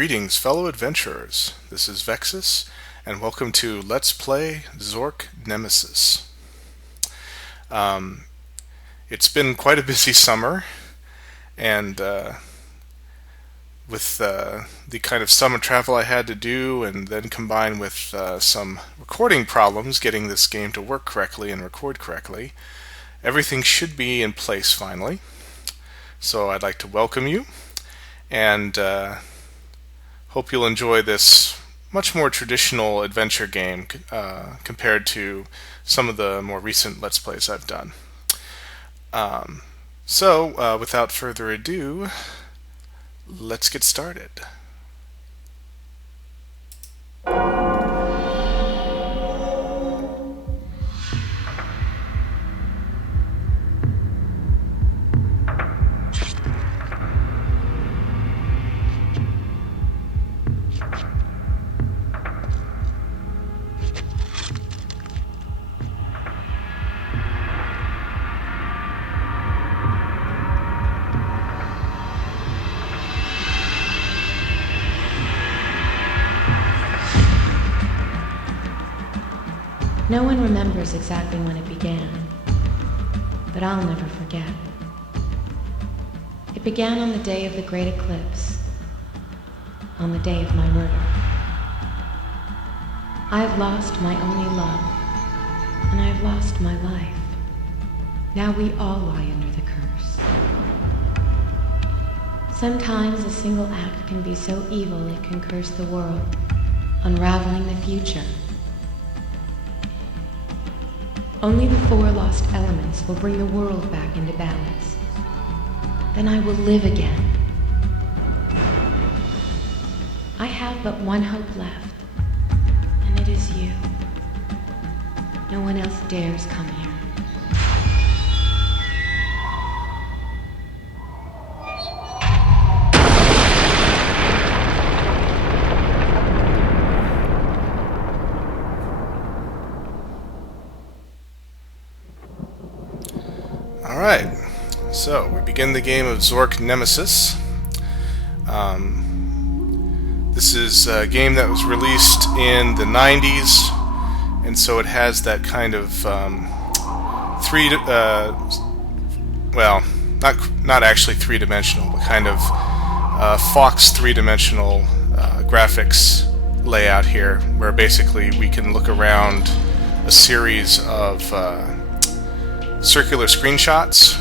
Greetings, fellow adventurers. This is Vexus, and welcome to Let's Play Zork Nemesis. It's been quite a busy summer, and with the kind of summer travel I had to do, and then combined with some recording problems getting this game to work correctly and record correctly, everything should be in place finally. So I'd like to welcome you, and hope you'll enjoy this much more traditional adventure game compared to some of the more recent Let's Plays I've done. Without further ado, let's get started. No one remembers exactly when it began, but I'll never forget. It began on the day of the Great Eclipse, on the day of my murder. I have lost my only love, and I have lost my life. Now we all lie under the curse. Sometimes a single act can be so evil it can curse the world, unraveling the future. Only the four lost elements will bring the world back into balance. Then I will live again. I have but one hope left, and it is you. No one else dares come here. Alright, so we begin the game of Zork Nemesis. This is a game that was released in the 90s, and so it has that kind of not actually three-dimensional, but kind of Fox three-dimensional graphics layout here, where basically we can look around a series of circular screenshots,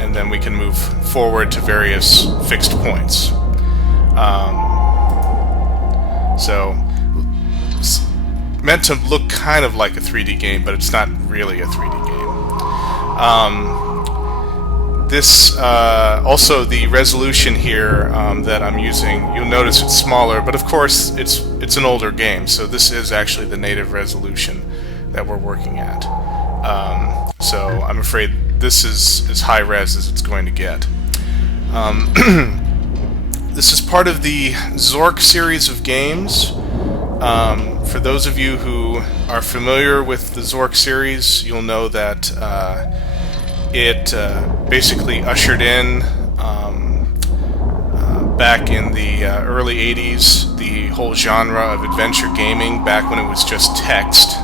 and then we can move forward to various fixed points. So it's meant to look kind of like a 3D game, but it's not really a 3D game. This also, the resolution here that I'm using, you'll notice it's smaller, but of course it's an older game, so this is actually the native resolution that we're working at. So I'm afraid this is as high res as it's going to get. This is part of the Zork series of games. For those of you who are familiar with the Zork series, you'll know that it basically ushered in, back in the early 80s, the whole genre of adventure gaming, back when it was just text.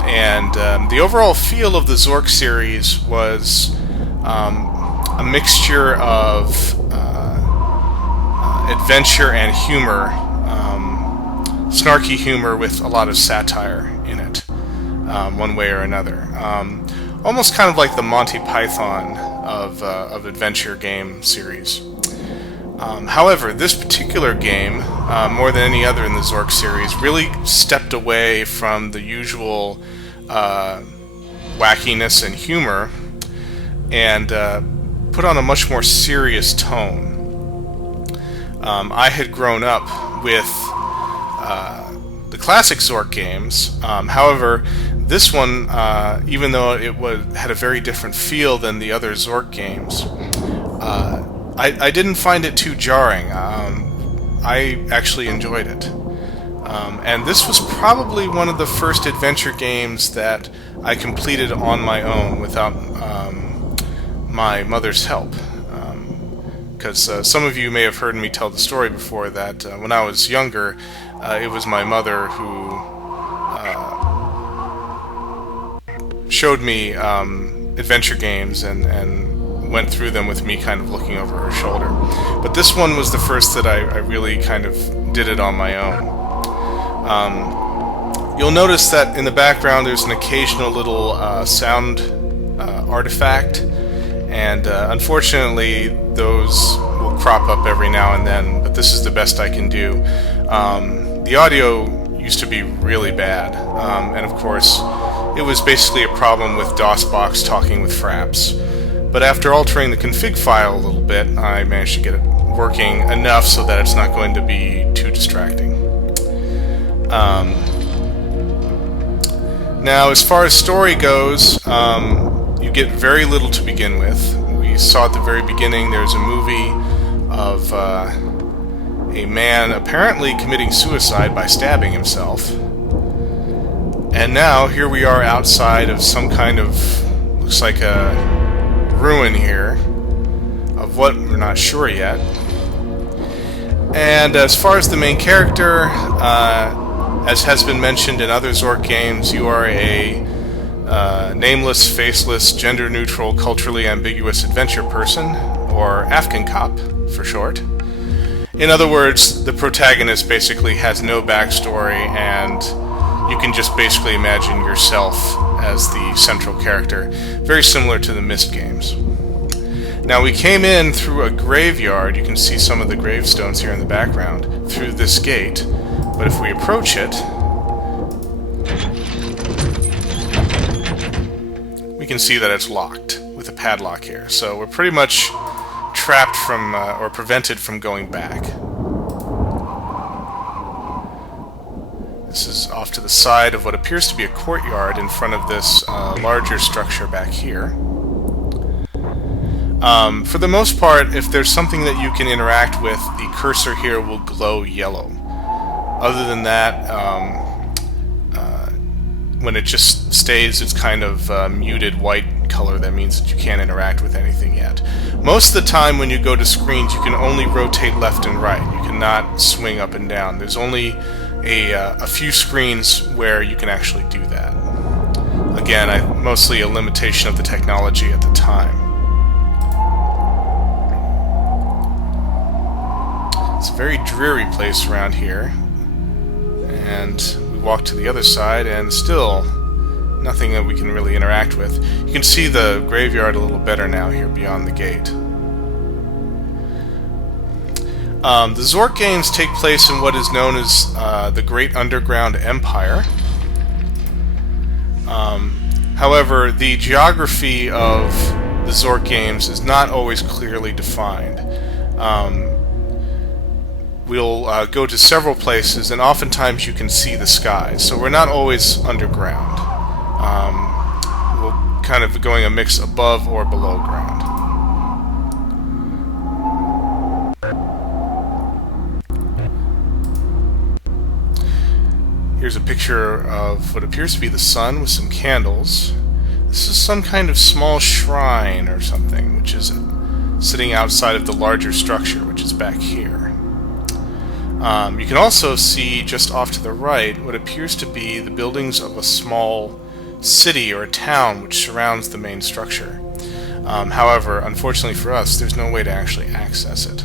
And the overall feel of the Zork series was a mixture of adventure and humor, snarky humor with a lot of satire in it, one way or another. Almost kind of like the Monty Python of adventure game series. However, this particular game, more than any other in the Zork series, really stepped away from the usual wackiness and humor and put on a much more serious tone. I had grown up with the classic Zork games. However, this one, even though it had a very different feel than the other Zork games, I didn't find it too jarring. I actually enjoyed it. And this was probably one of the first adventure games that I completed on my own without my mother's help. because some of you may have heard me tell the story before that when I was younger, it was my mother who showed me adventure games and went through them with me kind of looking over her shoulder. But this one was the first that I really kind of did it on my own. You'll notice that in the background there's an occasional little sound artifact, and unfortunately those will crop up every now and then, but this is the best I can do. The audio used to be really bad, and of course it was basically a problem with DOSBox talking with Fraps. But after altering the config file a little bit, I managed to get it working enough so that it's not going to be too distracting. Now, as far as story goes, you get very little to begin with. We saw at the very beginning there's a movie of a man apparently committing suicide by stabbing himself. And now, here we are outside of some kind of, looks like a ruin here, of what we're not sure yet. And as far as the main character, as has been mentioned in other Zork games, you are a nameless, faceless, gender-neutral, culturally ambiguous adventure person, or Afghan cop, for short. In other words, the protagonist basically has no backstory, and you can just basically imagine yourself as the central character, very similar to the Myst games. Now, we came in through a graveyard. You can see some of the gravestones here in the background through this gate, but if we approach it, we can see that it's locked with a padlock here. So we're pretty much trapped from, or prevented from going back. This is off to the side of what appears to be a courtyard in front of this larger structure back here. For the most part, if there's something that you can interact with, the cursor here will glow yellow. Other than that, when it just stays its kind of muted white color, that means that you can't interact with anything yet. Most of the time when you go to screens, you can only rotate left and right. You cannot swing up and down. There's only a few screens where you can actually do that. Again, mostly a limitation of the technology at the time. It's a very dreary place around here, and we walk to the other side and still nothing that we can really interact with. You can see the graveyard a little better now here beyond the gate. The Zork games take place in what is known as the Great Underground Empire. However, the geography of the Zork games is not always clearly defined. We'll go to several places, and oftentimes you can see the skies, so we're not always underground. We'll kind of going a mix above or below ground. Here's a picture of what appears to be the sun with some candles. This is some kind of small shrine or something, which is sitting outside of the larger structure, which is back here. You can also see just off to the right what appears to be the buildings of a small city or a town which surrounds the main structure. However, unfortunately for us, there's no way to actually access it.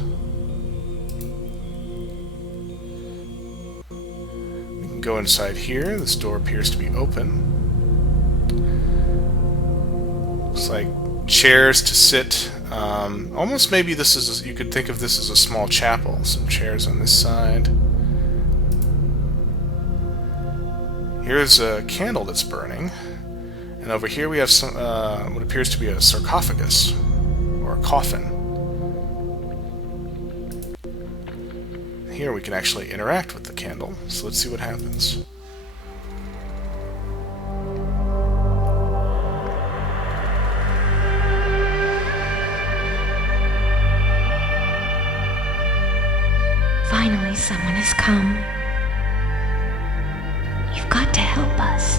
We can go inside here. This door appears to be open. Looks like chairs to sit. Almost maybe this is, you could think of this as a small chapel. Some chairs on this side. Here's a candle that's burning. And over here we have some, what appears to be a sarcophagus, or a coffin. Here we can actually interact with the candle, so let's see what happens. Finally, someone has come. You've got to help us.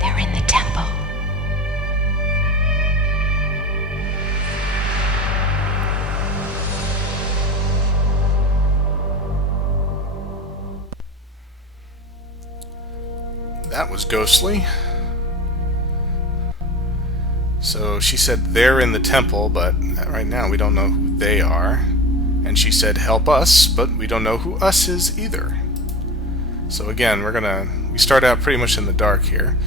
They're in the temple. That was ghostly. So she said they're in the temple, but right now we don't know who they are. And she said help us, but we don't know who us is either. So again, we start out pretty much in the dark here.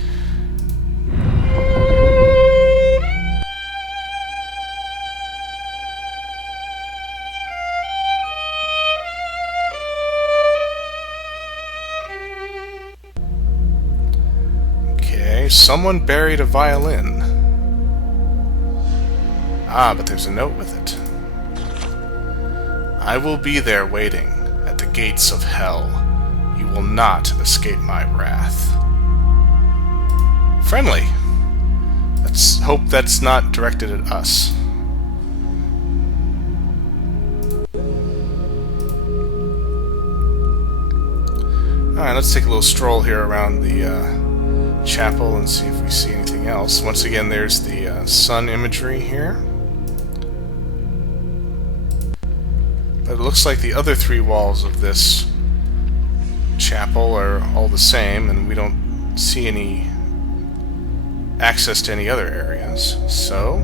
Okay, someone buried a violin. Ah, but there's a note with it. I will be there waiting at the gates of hell. You will not escape my wrath. Friendly. Let's hope that's not directed at us. Alright, let's take a little stroll here around the chapel and see if we see anything else. Once again, there's the sun imagery here. But it looks like the other three walls of this chapel are all the same, and we don't see any access to any other areas. So,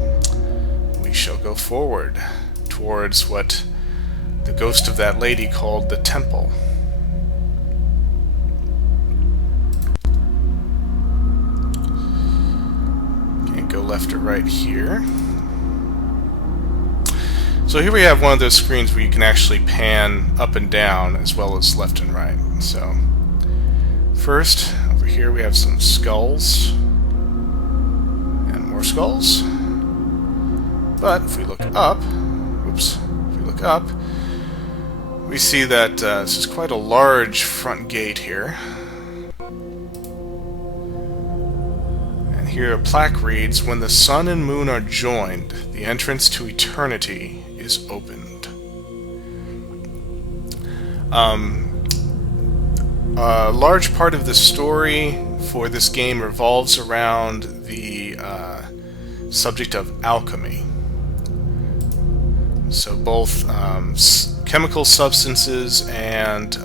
we shall go forward towards what the ghost of that lady called the temple. Can't go left or right here. So here we have one of those screens where you can actually pan up and down as well as left and right. So first, over here we have some skulls and more skulls. But if we look up, we see that this is quite a large front gate here. And here a plaque reads, "When the sun and moon are joined, the entrance to eternity is opened." A large part of the story for this game revolves around the subject of alchemy. So both chemical substances and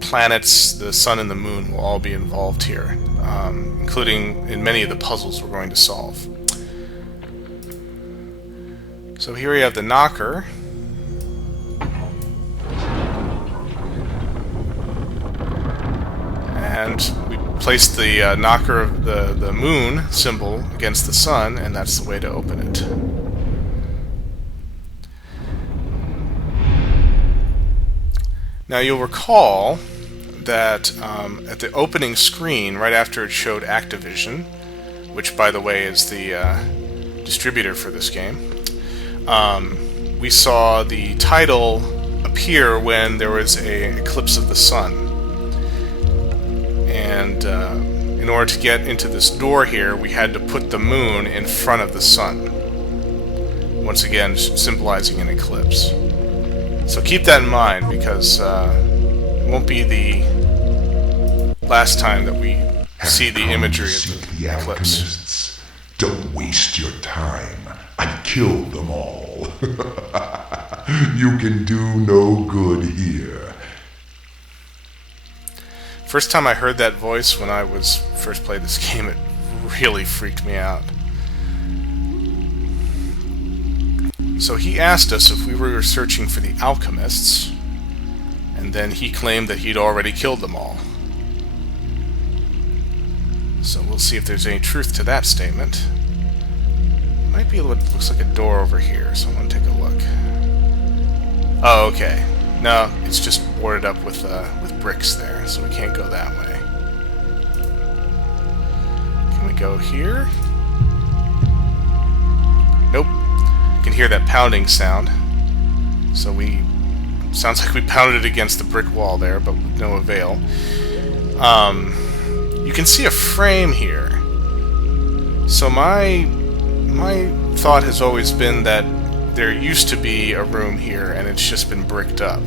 planets, the sun and the moon, will all be involved here, including in many of the puzzles we're going to solve. So here we have the knocker. And we placed the knocker of the moon symbol against the sun, and that's the way to open it. Now you'll recall that at the opening screen, right after it showed Activision, which by the way is the distributor for this game, we saw the title appear when there was an eclipse of the sun. And in order to get into this door here, we had to put the moon in front of the sun. Once again, symbolizing an eclipse. So keep that in mind, because it won't be the last time that we see the imagery of the eclipse. Alchemists. Don't waste your time. I killed them all. You can do no good here. First time I heard that voice when I was first played this game, it really freaked me out. So he asked us if we were searching for the alchemists, and then he claimed that he'd already killed them all. So we'll see if there's any truth to that statement. Might be what looks like a door over here, so I'm gonna take a look. Oh, okay. No, it's just boarded up with bricks there, so we can't go that way. Can we go here? Nope. You can hear that pounding sound. So sounds like we pounded it against the brick wall there, but with no avail. You can see a frame here. So my thought has always been that there used to be a room here and it's just been bricked up.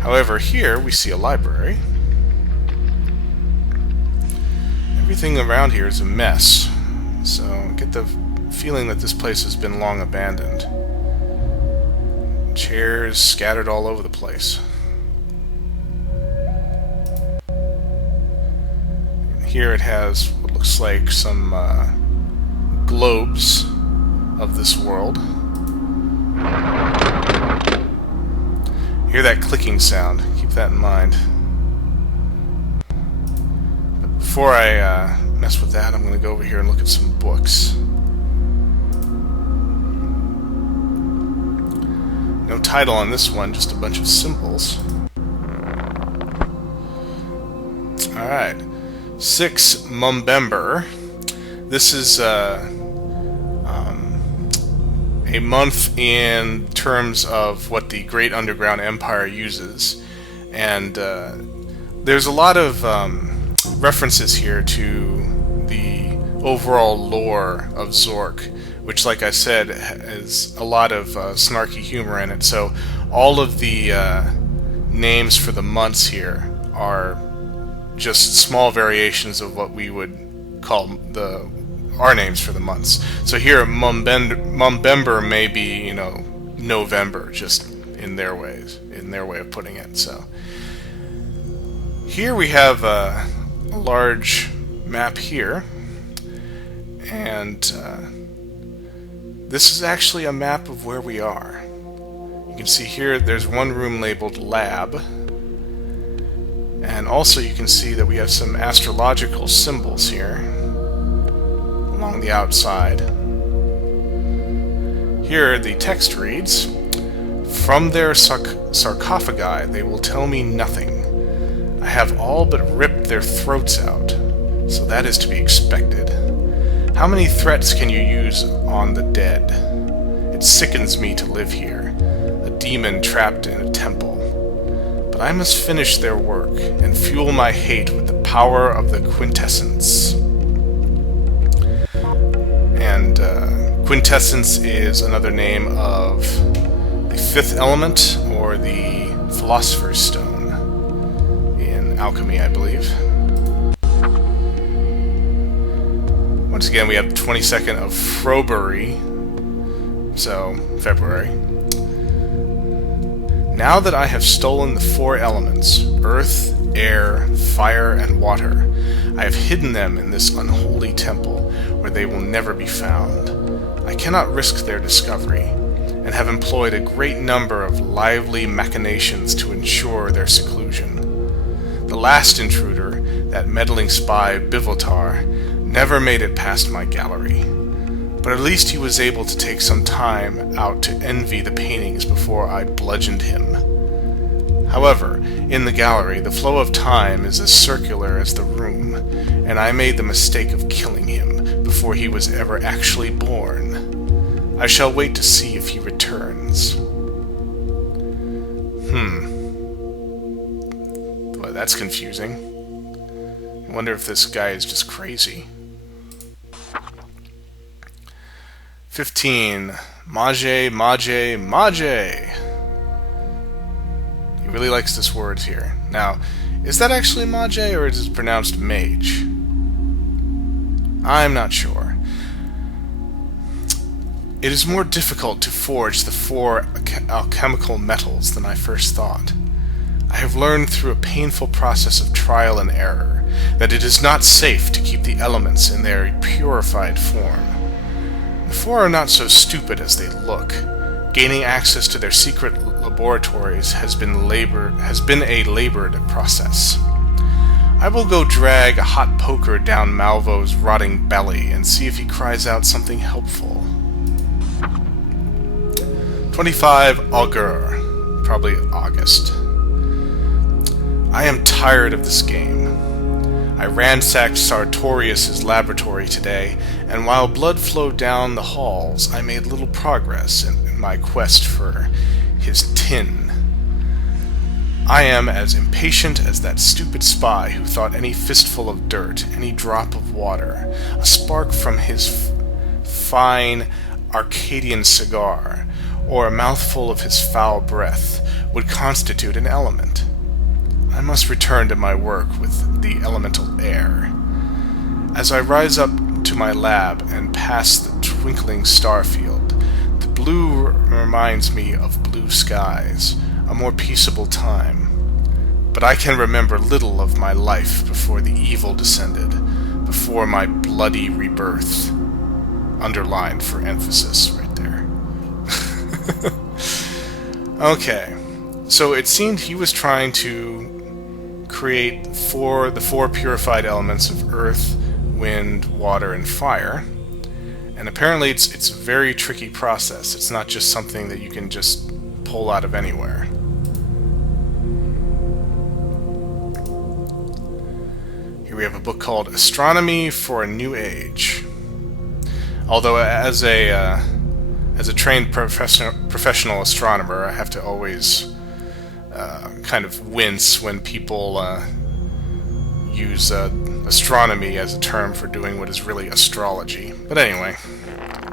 However, here we see a library. Everything around here is a mess, so I get the feeling that this place has been long abandoned. Chairs scattered all over the place. here it has what looks like some globes of this world. Hear that clicking sound. Keep that in mind. But before I mess with that, I'm going to go over here and look at some books. No title on this one, just a bunch of symbols. Alright. 6 Mumbember. This is a month in terms of what the Great Underground Empire uses. And there's a lot of references here to the overall lore of Zork, which, like I said, has a lot of snarky humor in it. So all of the names for the months here are just small variations of what we would call our names for the months. So here, Mumbember may be, November, just in their way of putting it. So here we have a large map here, and this is actually a map of where we are. You can see here there's one room labeled Lab, and also you can see that we have some astrological symbols here along the outside. Here the text reads, "From their sarcophagi they will tell me nothing. I have all but ripped their throats out, so that is to be expected. How many threats can you use on the dead? It sickens me to live here, a demon trapped in a temple. But I must finish their work and fuel my hate with the power of the quintessence." And quintessence is another name of the fifth element, or the philosopher's stone in alchemy, I believe. Once again, we have the 22nd of February, so February. "Now that I have stolen the 4 elements, earth, air, fire, and water, I have hidden them in this unholy temple where they will never be found. I cannot risk their discovery, and have employed a great number of lively machinations to ensure their seclusion. The last intruder, that meddling spy Bivotar, never made it past my gallery, but at least he was able to take some time out to envy the paintings before I bludgeoned him. However, in the gallery, the flow of time is as circular as the room, and I made the mistake of killing him before he was ever actually born. I shall wait to see if he returns." Boy, that's confusing. I wonder if this guy is just crazy. 15. Mage, mage, mage. He really likes this word here. Now, is that actually mage, or is it pronounced mage? I'm not sure. "It is more difficult to forge the 4 alchemical metals than I first thought. I have learned through a painful process of trial and error that it is not safe to keep the elements in their purified form. The 4 are not so stupid as they look. Gaining access to their secret laboratories has been a labored process. I will go drag a hot poker down Malvo's rotting belly and see if he cries out something helpful." 25 Augur, probably August. "I am tired of this game. I ransacked Sartorius's laboratory today, and while blood flowed down the halls, I made little progress in my quest for his tin. I am as impatient as that stupid spy who thought any fistful of dirt, any drop of water, a spark from his fine Arcadian cigar, or a mouthful of his foul breath would constitute an element. I must return to my work with the elemental air. As I rise up to my lab and pass the twinkling star field, the blue reminds me of blue skies, a more peaceable time. But I can remember little of my life before the evil descended, before my bloody rebirth. Underlined for emphasis right there. Okay, so it seemed he was trying to create the four purified elements of earth, wind, water, and fire. And apparently it's a very tricky process. It's not just something that you can just pull out of anywhere. Here we have a book called Astronomy for a New Age. Although as a trained professional astronomer, I have to always kind of wince when people use astronomy as a term for doing what is really astrology. But anyway,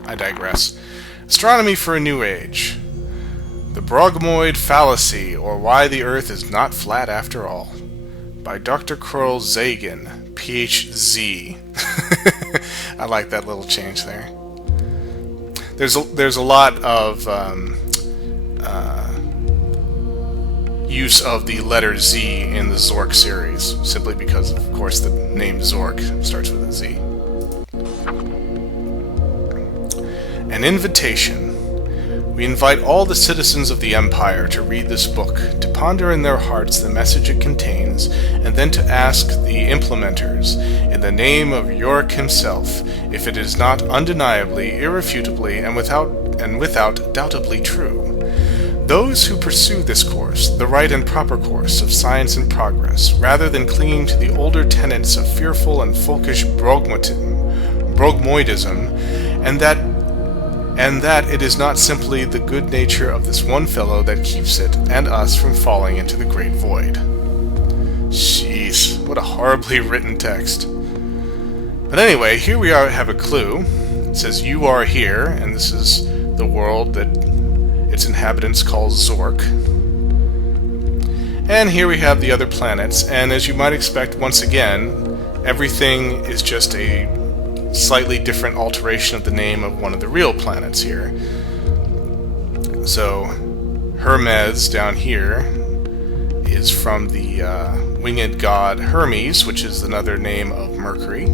I digress. Astronomy for a New Age. The Brogmoid Fallacy, or Why the Earth is Not Flat After All, by Dr. Kroll Zagan, PhD. I like that little change there. There's a lot of use of the letter Z in the Zork series, simply because, of course, the name Zork starts with a Z. An invitation. We invite all the citizens of the Empire to read this book, to ponder in their hearts the message it contains, and then to ask the implementers, in the name of York himself, if it is not undeniably, irrefutably, and without doubtably true. Those who pursue this course, the right and proper course of science and progress, rather than clinging to the older tenets of fearful and folkish brogmoidism, and that it is not simply the good nature of this one fellow that keeps it and us from falling into the great void. Jeez, what a horribly written text. But anyway, here we have a clue. It says, you are here, and this is the world that its inhabitants call Zork. And here we have the other planets, and as you might expect, once again, everything is just a slightly different alteration of the name of one of the real planets here. So, Hermes down here is from the winged god Hermes, which is another name of Mercury.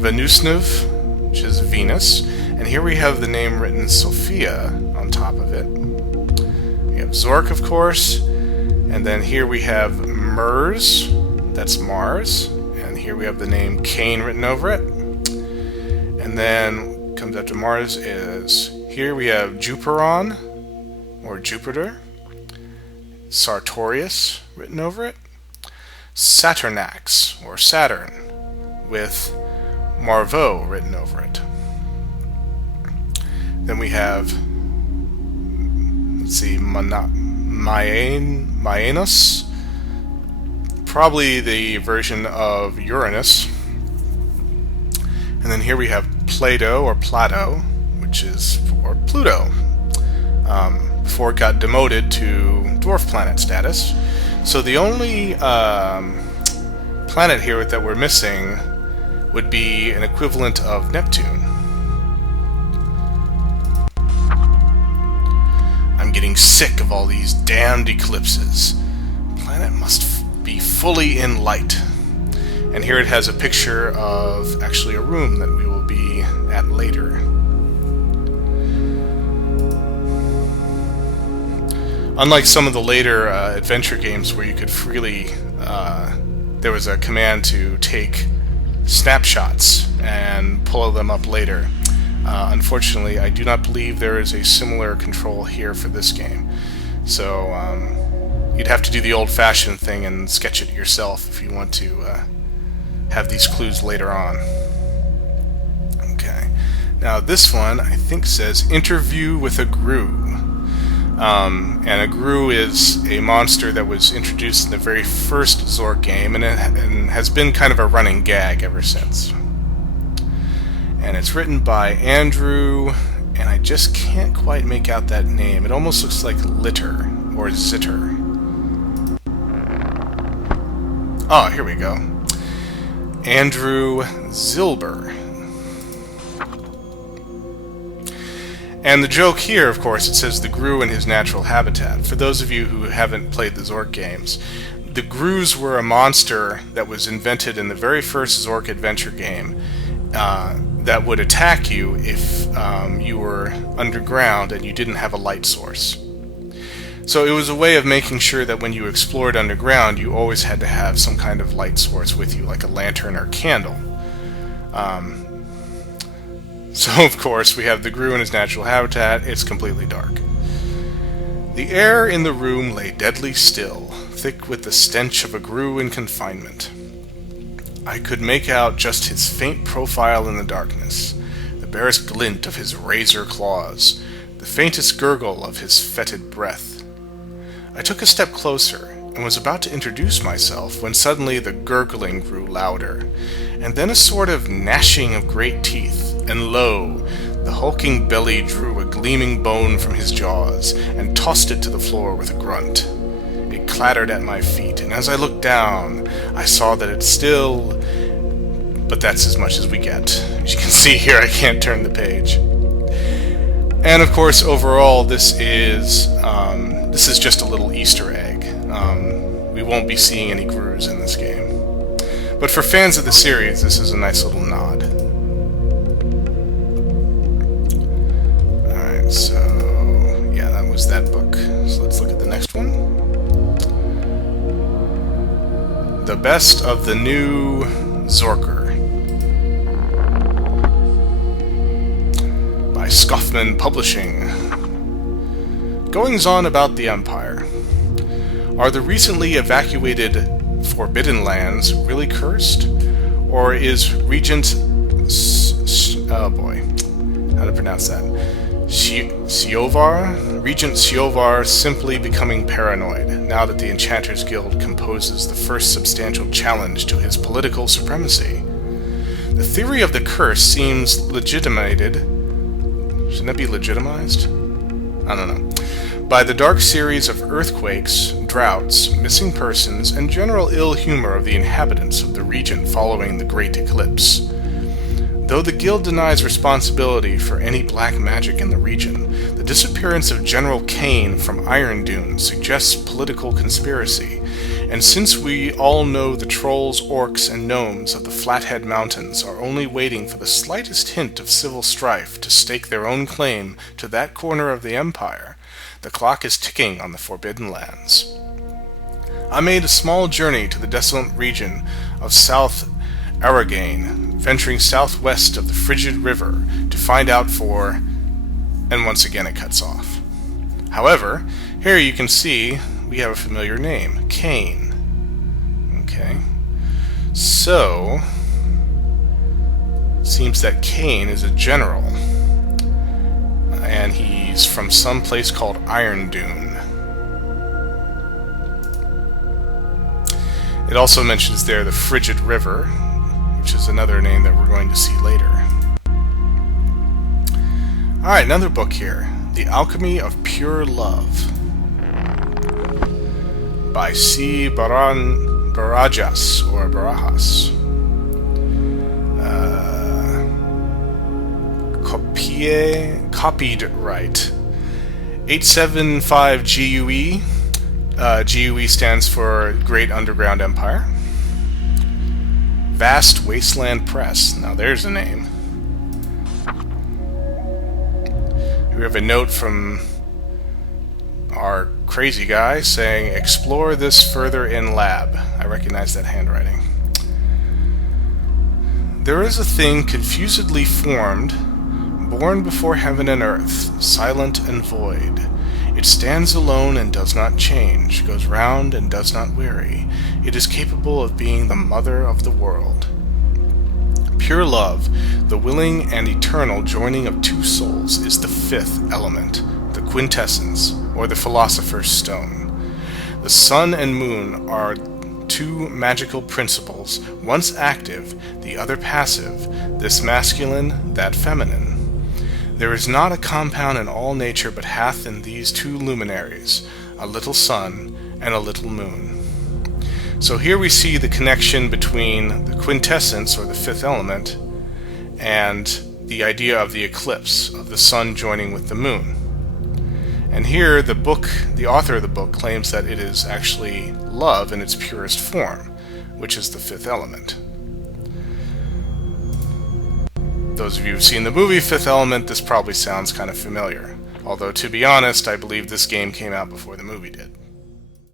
Venusnev, which is Venus. And here we have the name written Sophia on top of it. We have Zork, of course. And then here we have Mers, that's Mars. And here we have the name Cain written over it. And then comes after Mars is, here we have Juperon, or Jupiter. Sartorius written over it. Saturnax, or Saturn, with Marveau written over it. Then we have, let's see, Maenus, probably the version of Uranus. And then here we have Plato, or Plato, which is for Pluto, before it got demoted to dwarf planet status. So the only planet here that we're missing would be an equivalent of Neptune. I'm getting sick of all these damned eclipses. The planet must be fully in light. And here it has a picture of actually a room that we will be at later. Unlike some of the later adventure games where you could freely, there was a command to take snapshots and pull them up later. Unfortunately, I do not believe there is a similar control here for this game. So you'd have to do the old-fashioned thing and sketch it yourself if you want to have these clues later on. Okay. Now this one, I think, says Interview with a Grue. And a Grue is a monster that was introduced in the very first Zork game, and has been kind of a running gag ever since. And it's written by Andrew, and I just can't quite make out that name. It almost looks like Litter, or Zitter. Oh, here we go. Andrew Zilber. And the joke here, of course, it says the Grue in his natural habitat. For those of you who haven't played the Zork games, The Grus were a monster that was invented in the very first Zork adventure game that would attack you if you were underground and you didn't have a light source. So it was a way of making sure that when you explored underground, you always had to have some kind of light source with you, like a lantern or candle. So of course, we have the Gru in his natural habitat. It's completely dark. The air in the room lay deadly still, thick with the stench of a Gru in confinement. I could make out just his faint profile in the darkness, the barest glint of his razor claws, the faintest gurgle of his fetid breath. I took a step closer, and was about to introduce myself when suddenly the gurgling grew louder, and then a sort of gnashing of great teeth, and lo, the hulking belly drew a gleaming bone from his jaws, and tossed it to the floor with a grunt. It clattered at my feet, and as I looked down, I saw that it still... But that's as much as we get. As you can see here, I can't turn the page. And of course, overall, this is just a little Easter egg. We won't be seeing any Grus in this game. But for fans of the series, this is a nice little nod. Alright, so... yeah, that was that book. So let's look at the next one. The Best of the New Zorker by Scoffman Publishing. Goings on about the Empire. Are the recently evacuated Forbidden Lands really cursed? Or is Regent... oh boy, how to pronounce that? Siovar? Regent Siovar simply becoming paranoid, now that the Enchanters Guild composes the first substantial challenge to his political supremacy. The theory of the curse seems legitimated... shouldn't that be legitimized? I don't know. By the dark series of earthquakes, droughts, missing persons, and general ill humor of the inhabitants of the region following the Great Eclipse. Though the Guild denies responsibility for any black magic in the region, the disappearance of General Kane from Iron Dune suggests political conspiracy, and since we all know the trolls, orcs, and gnomes of the Flathead Mountains are only waiting for the slightest hint of civil strife to stake their own claim to that corner of the Empire, the clock is ticking on the Forbidden Lands. I made a small journey to the desolate region of South Aragain, venturing southwest of the Frigid River to find out for... and once again it cuts off. However, here you can see we have a familiar name, Kane. Okay. So, it seems that Kane is a general, and he's from some place called Iron Dune. It also mentions there the Frigid River, which is another name that we're going to see later. Alright, another book here. The Alchemy of Pure Love by C. Barajas, or Barajas. Copied right. 875 GUE. GUE stands for Great Underground Empire. Vast Wasteland Press. Now there's a name. We have a note from our crazy guy saying, explore this further in lab. I recognize that handwriting. There is a thing confusedly formed, born before heaven and earth, silent and void. It stands alone and does not change, goes round and does not weary. It is capable of being the mother of the world. Pure love, the willing and eternal joining of two souls, is the fifth element, the quintessence, or the philosopher's stone. The sun and moon are two magical principles, once active, the other passive, this masculine, that feminine. There is not a compound in all nature but hath in these two luminaries, a little sun and a little moon. So here we see the connection between the quintessence, or the fifth element, and the idea of the eclipse, of the sun joining with the moon. And here, the author of the book claims that it is actually love in its purest form, which is the fifth element. Those of you who've seen the movie Fifth Element, this probably sounds kind of familiar. Although, to be honest, I believe this game came out before the movie did.